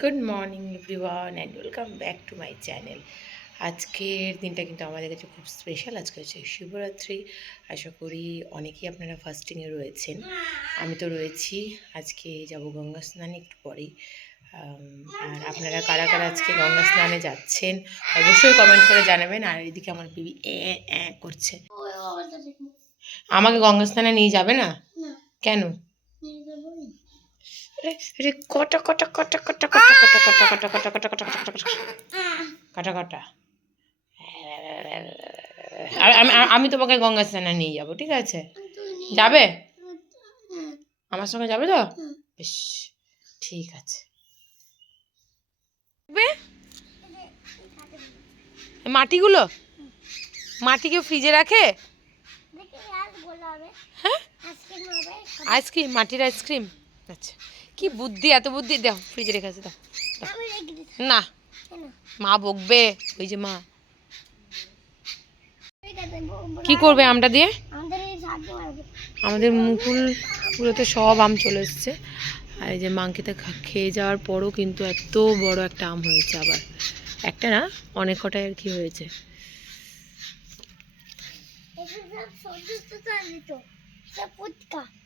Good morning everyone and welcome back to my channel আজকের দিনটা কিন্তু আমাদের কাছে খুব স্পেশাল আজকে হচ্ছে শিবরাত্রি আশা করি অনেকেই আপনারা ফাস্টিংয়ে রয়েছেন আমি তো রয়েছি আজকে যাব গঙ্গা স্নানে একটু পরেই আর আপনারা কারা কারা আজকে গঙ্গা স্নানে যাচ্ছেন অবশ্যই কমেন্ট করে জানাবেন আর এদিকে আমার বিবি এ করছে আমাকে গঙ্গা স্নানে নিয়ে যাবে না কেন কটা কটা কটা কটা কটা কটা কটা কটা কটা কটা কটা কটা কটা কাটা কাটা আমি আমি তোমাকে গঙ্গা স্নানে নিয়ে যাব ঠিক আছে যাবে আমার সঙ্গে যাবে তো বেশ ঠিক আছে বে? মাটিগুলো মাটি কেউ ফ্রিজে রাখে হ্যাঁ আইসক্রিম মাটির আইসক্রিম আচ্ছা কি বুদ্ধি এত বুদ্ধি? দেখো ফ্রিজে রেখে আছে দাও দাও। না। মা বকবে ওই যে মা। কি করবে আমটা দিয়ে? আমাদের মুকুল পুরোতে সব আম চলে এসছে। আর এই যে মাংকিতে খেয়ে যাওয়ার পরও কিন্তু এত বড় একটা আম হয়েছে আবার। একটা না অনেক কটাই আর কি হয়েছে। ফুচকা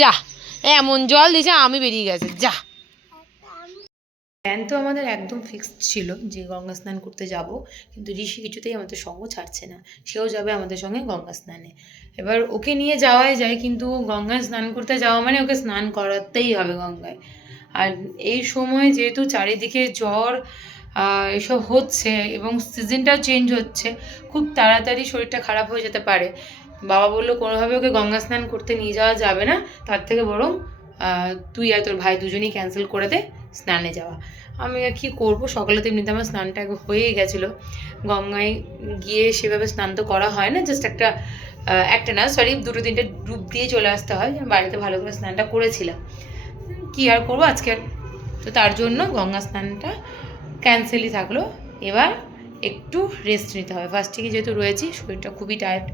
যা, এমন জল দিছে আমি বেরিয়ে গেছে, যা। প্ল্যান তো আমাদের একদম ফিক্সড ছিল যে গঙ্গা স্নান করতে যাব, কিন্তু ঋষি কিছুতেই আমাদের সঙ্গ ছাড়ছে না, সেও যাবে আমাদের সঙ্গে গঙ্গা স্নানে। এবার ওকে নিয়ে যাওয়াই যায়, কিন্তু গঙ্গায় স্নান করতে যাওয়া মানে ওকে স্নান করাতেই হবে গঙ্গায়। আর এই সময় যেহেতু চারিদিকে জ্বর এসব হচ্ছে এবং সিজনটাও চেঞ্জ হচ্ছে, খুব তাড়াতাড়ি শরীরটা খারাপ হয়ে যেতে পারে। বাবা বলল, কোনোভাবে ওকে গঙ্গা স্নান করতে নিয়ে যাওয়া যাবে না। তার থেকে বরং তুই আর তোর ভাই দুজনেই ক্যান্সেল করে দে স্নানে যাওয়া। আমি আর কি করব? সকালে তো আমার স্নানটা হয়েই গেছিল। গঙ্গায় গিয়ে সেভাবে স্নান তো করা হয় না জাস্ট একটা একটা না সরি দুটো তিনটে ডুব দিয়ে চলে আসতে হয়। বাড়িতে ভালো করে স্নানটা করেছিলাম। কি আর করব আজকে? তো তার জন্য গঙ্গা স্নানটা ক্যান্সেলই থাকল। এবার একটু রেস্ট নিতে হবে। ফার্স্ট থেকে যেহেতু রয়েছি, শরীরটা খুবই টায়ার্ড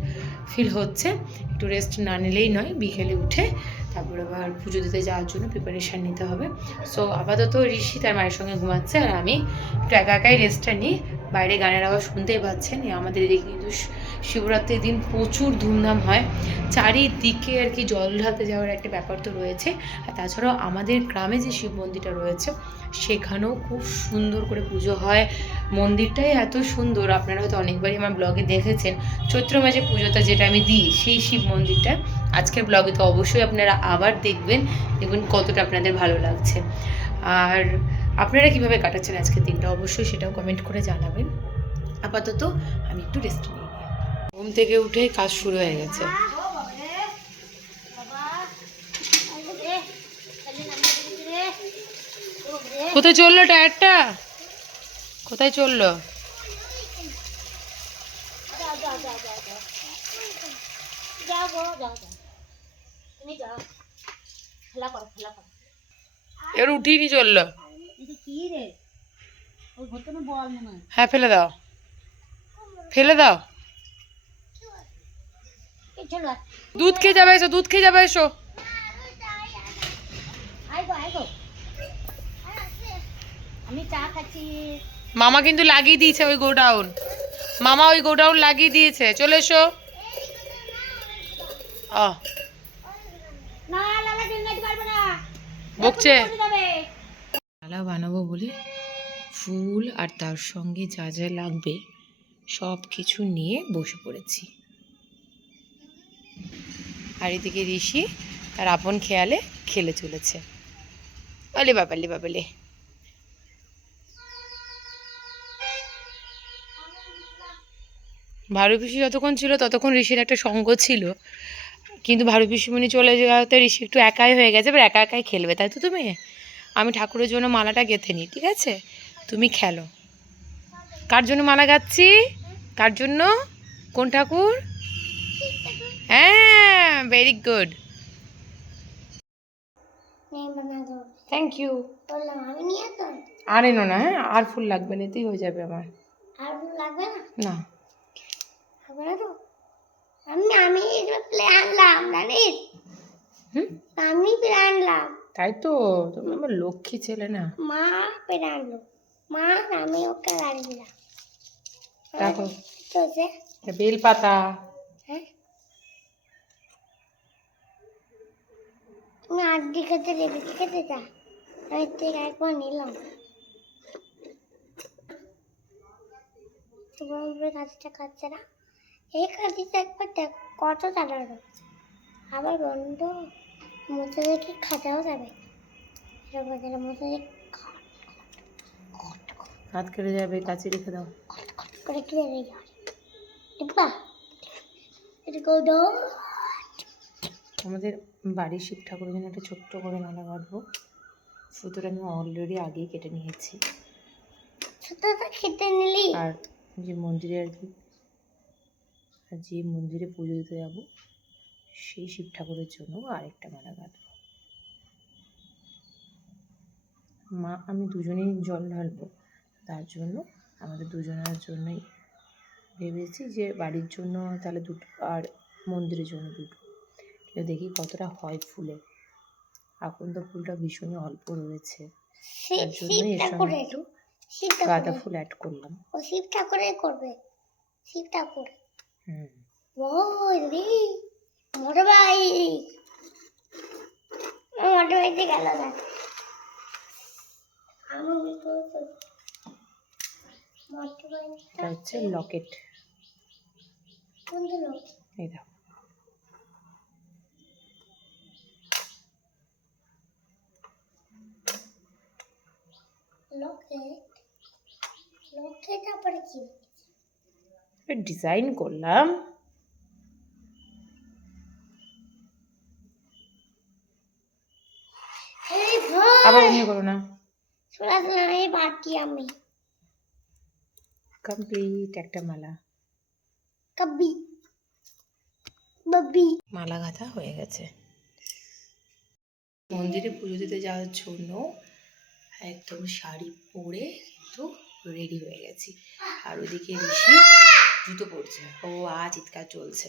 ফিল হচ্ছে। একটু রেস্ট না নিলেই নয়, বিকেলে উঠে তারপর আবার পুজো দিতে যাওয়ার জন্য প্রিপারেশান নিতে হবে। সো আপাতত ঋষি তার মায়ের সঙ্গে ঘুমাচ্ছে আর আমি একটু একা একাই রেস্টটা নিই। বাইরে গানের আওয়াজ শুনতেই পাচ্ছেন আমাদের এদিকে কিন্তু শিবরাত্রির দিন প্রচুর ধুমধাম হয়। চারিদিকে আর কি জল ঢালতে যাওয়ার একটা ব্যাপার তো রয়েছে। আর তাছাড়াও আমাদের গ্রামে যে শিব মন্দিরটা রয়েছে, সেখানেও খুব সুন্দর করে পুজো হয়। মন্দিরটাই এত সুন্দর, আপনারা হয়তো অনেকবারই আমার ব্লগে দেখেছেন। চৈত্র মাসে পুজোটা যেটা আমি দিই, সেই শিব মন্দিরটা। আজকের ব্লগে তো অবশ্যই আপনারা আবার দেখবেন দেখবেন কতটা আপনাদের ভালো লাগছে। আর আপনারা কীভাবে কাটাচ্ছেন আজকের দিনটা, অবশ্যই সেটাও কমেন্ট করে জানাবেন। আপাতত আমি একটু রেস্ট নিই। ঘুম থেকে উঠেই কাজ শুরু হয়ে গেছে। কোথায় চলল টায়ারটা? কোথায় চলল? এর উঠিনি চলল। হ্যাঁ ফেলে দাও। ফেলে দাও। দুধ খেয়ে যাবে এসো দুধ খেয়ে যাবে এসো। আমি চা খাচ্ছি। মামা কিন্তু লাগিয়ে দিয়েছে ওই গোডাউন। মামা ওই গোডাউন লাগিয়ে দিয়েছে। চলে এসো। বকছে। ডালা বানাবো বলে ফুল আর তার সঙ্গে যা যা লাগবে সব কিছু নিয়ে বসে পড়েছি। আর এদিকে ঋষি তার আপন খেয়ালে খেলে চলেছে। আলে বাবালে বাবালে ভারু পিসি যতক্ষণ ছিল, ততক্ষণ ঋষির একটা সঙ্গ ছিল। কিন্তু ভারু পিসিমণি চলে যাওয়াতে ঋষি একটু একাই হয়ে গেছে, এবার একা একাই খেলবে, তাই তো তুমি? আমি ঠাকুরের জন্য মালাটা গেঁথে নিই, ঠিক আছে? তুমি খেলো। কার জন্য মালা গাচ্ছি কার জন্য? কোন ঠাকুর? হ্যাঁ ভেরি গুড থ্যাংক ইউ আর এনো না হ্যাঁ আর ফুল লাগবে না এতেই হয়ে যাবে আমার। আর ফুল লাগবে না? না। হবে না তো? আমি আমি এগুলো প্লে আনলাম জানিস? হুম? আমি প্লে আনলাম। তাই তো তুমি আমার লক্ষ্মী ছেলে না। মা প্লে আনলো। মা আমি ওকে দিলাম দেখো বেল পাতা হ্যাঁ? তুমি আড্ডি খেতে দেবে খেতে চা আমি থেকে একবার নিলাম। সুবর্ণপুরের কাজটা খাচ্ছে না। এই কাজটা একবার দেখ কত চালানো আবার বন্ধ মুছে দেখি খাতাও যাবে। এরকম মুছে দেখি? হাত কেটে যাবে কাছে রেখে দাও। করে কি যাবে দেখবা এটা গো ডো আমাদের বাড়ির শিব ঠাকুরের জন্য একটা ছোট্ট করে মালা গাঁথবো সুতোটা আমি অলরেডি আগেই কেটে নিয়েছি। তো খেতে নিলি? আর যে মন্দিরে আর কি আর যে মন্দিরে পুজো দিতে যাব সেই শিব ঠাকুরের জন্য আরেকটা মালা গাঁথবো মা আমি দুজনেই জল ঢালবো। তার জন্য আমাদের দুজনের জন্যই ভেবেছি যে বাড়ির জন্য তাহলে দুটো আর মন্দিরের জন্য দুটো। দেখি কতটা হয় ফুলে। এখন তো ফুলটা ভীষণই অল্প রয়েছে। তার এর সঙ্গে শিব গাঁদা ফুল অ্যাড করলাম। ও শিব ঠাকুরের করবে শিব ঠাকুর। হুম। ওই রে মোটর ভাই মোটর বাইতে গেল না। এটা হচ্ছে লকেট এই দেখো। লকেট লকেট আবার কি? ডিজাইন করলাম। আবার অন্য করো না। শোনা শোনা এই বাকি আমি। কমপ্লিট একটা মালা। কবি। ববি মালা গাঁথা হয়ে গেছে। মন্দিরে পুজো দিতে যাওয়ার জন্য একদম শাড়ি পরে কিন্তু রেডি হয়ে গেছি। আর ওদিকে ঋষি জুতো পরছে। ও আ চিৎকার চলছে।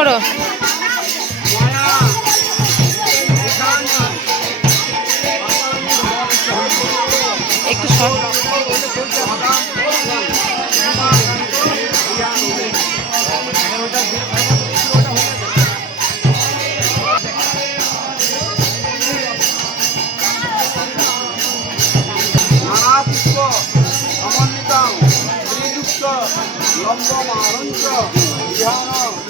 করো। একটু নানা পুষ্প শ্রীযুক্ত লম্বমানঞ্চ ধ্যান পরমেশ্বর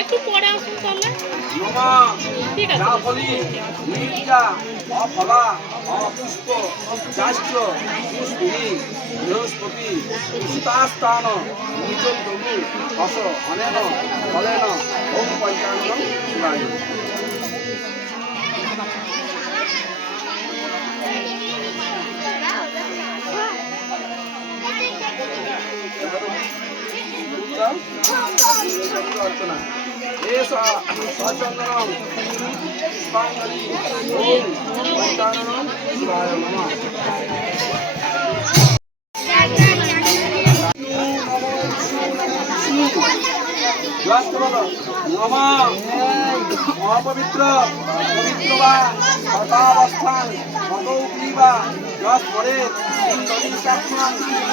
একটু পরে আসুন তাহলে। ঠিক আছে। বৃহস্পতি সুতাস্থান নিচল তনু হস অনেন ফলেন ওম পঞ্চাঙ্গম শিবায়। অর্চনা এস সচন্দনম পুষ্পাঞ্জলি ওম পঞ্চাননম শিবায় নমঃ অপবিত্র পবিত্র বা সদাবস্থান সদৌ পিবা যশ পরে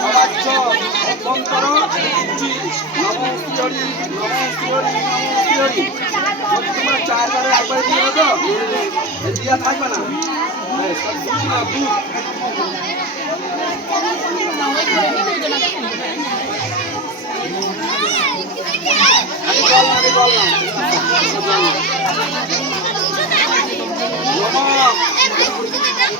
অবাচ্য অভ্যন্তর উচি নম শ্রী নম শ্রী নম শ্রী তোমরা চারবারে একবারে দিয়ে তো দিয়া থাকবে না দুধ না দুধ আগে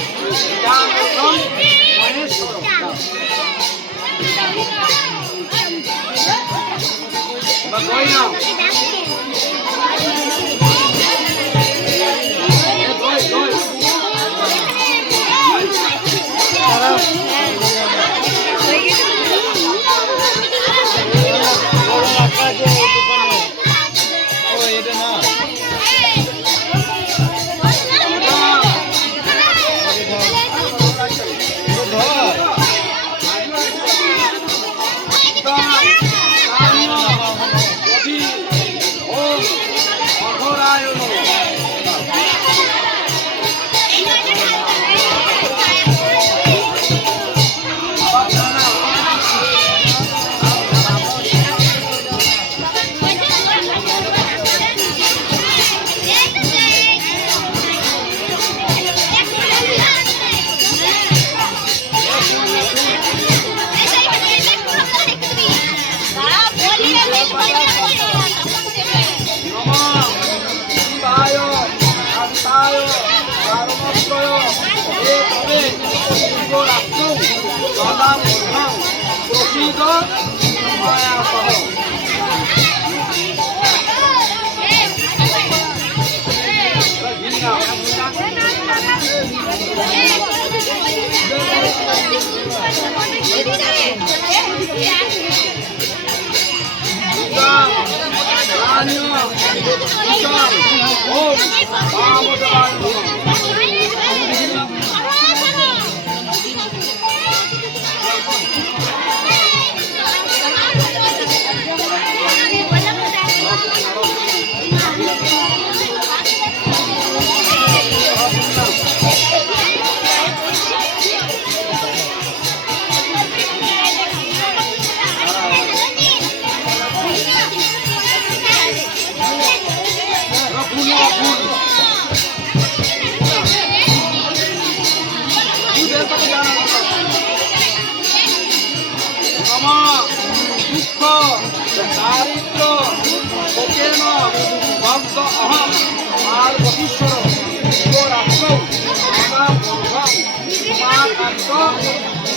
ভক্তম জ্ঞানকম মহেশ্বর હિતાય પરમસ્વય એકમે ગોરાત્મ સદા પૂર્ણમ પ્રસિદ્ધ માયા Yeah. নমঃ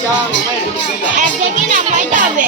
জানমে একদিন নামাইতে হবে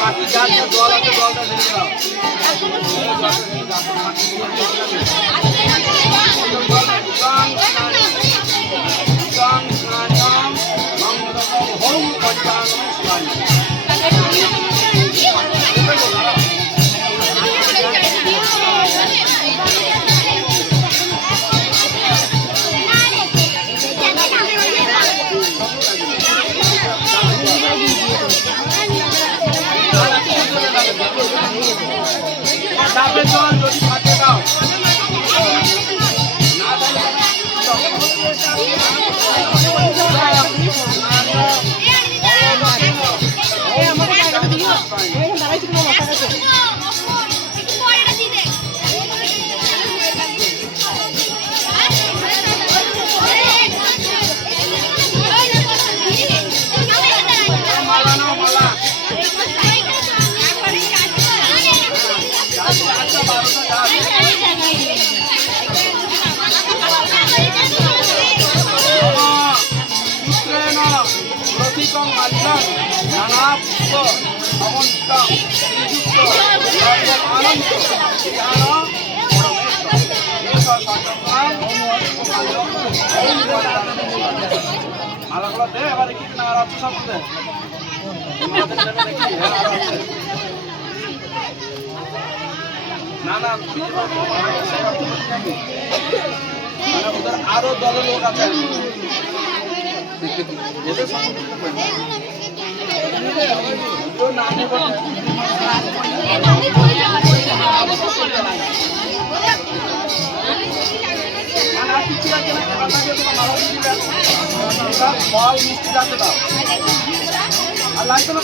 বাকি জল আছে জলটা ঢেলে দাও নানাপুষ্প সমন্বিতং শ্রীযুক্ত সর্বমানন্ত জ্ঞান আর দলের লোক আছে কেউ না নিয়ে বসে। মানে আর কিছু লাগছে না, এবার লাগে তোমার মালা দিচ্ছি না। এটা ফল মিষ্টি লাগছে দাও। আর লাগছে না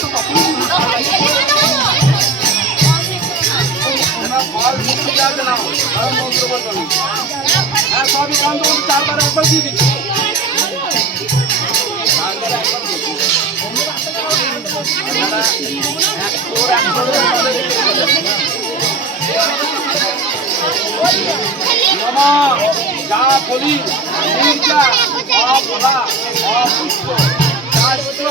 চারবার একবার দিয়ে দিচ্ছি। আপনারা এক তোর এক তোর নম যা বলি পূজা অফলা অপুষ্প শাস্ত্র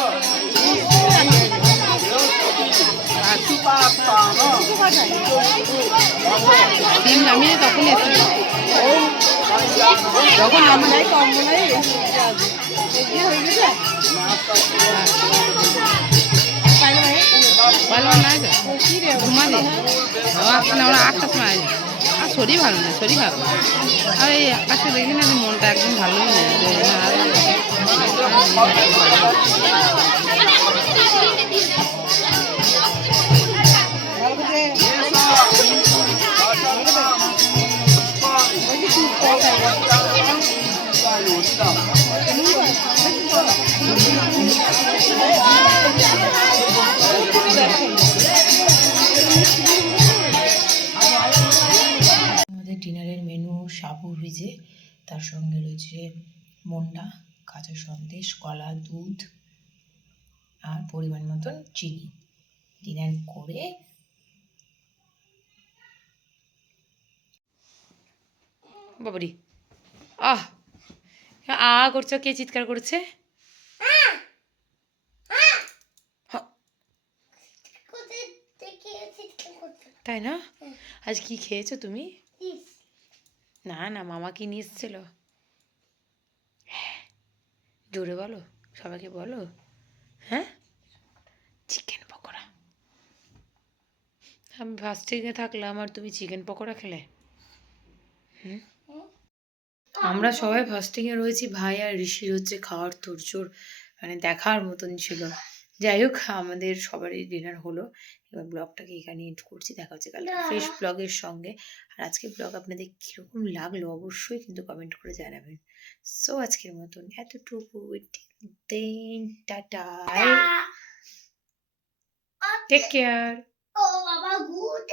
ডিম নামিয়ে তখন এসে নাই তো ভালো ঘুমাবে ওরা আটটার সময় আসবে শরীর ভালো না শরীর ভালো আর এই আকাশে দেখি না মনটা একদম ভালোই নেই আর রয়েছে মন্ডা কাঁচা সন্দেশ কলা দুধ আর পরিমাণ মতন চিনি। ডিনার করে বাবারি আহ আ করছ কে চিৎকার করছে? তাই না? আজ কি খেয়েছো তুমি? না না মামা কি নিয়ে এসেছিল হ্যাঁ জোরে বলো, সবাইকে বলো। হ্যাঁ? চিকেন পকোড়া। আমি ফার্স্টিংয়ে থাকলাম, আর তুমি চিকেন পকোড়া খেলে? হুম? আমরা সবাই ফার্স্টিংয়ে রয়েছি, ভাই আর ঋষির হচ্ছে খাওয়ার তোরজোর মানে দেখার মতন ছিল। যাই হোক আমাদের সবারই ডিনার হলো। এবার ব্লগটাকে এখানে এন্ড করছি। দেখা হচ্ছে কালকে ফ্রেশ ব্লগের সঙ্গে। আর আজকের ব্লগ আপনাদের কীরকম লাগল অবশ্যই কিন্তু কমেন্ট করে জানাবেন। সো আজকের মতন এতটুকু। Then tata. টেক কেয়ার ও বাবা গুড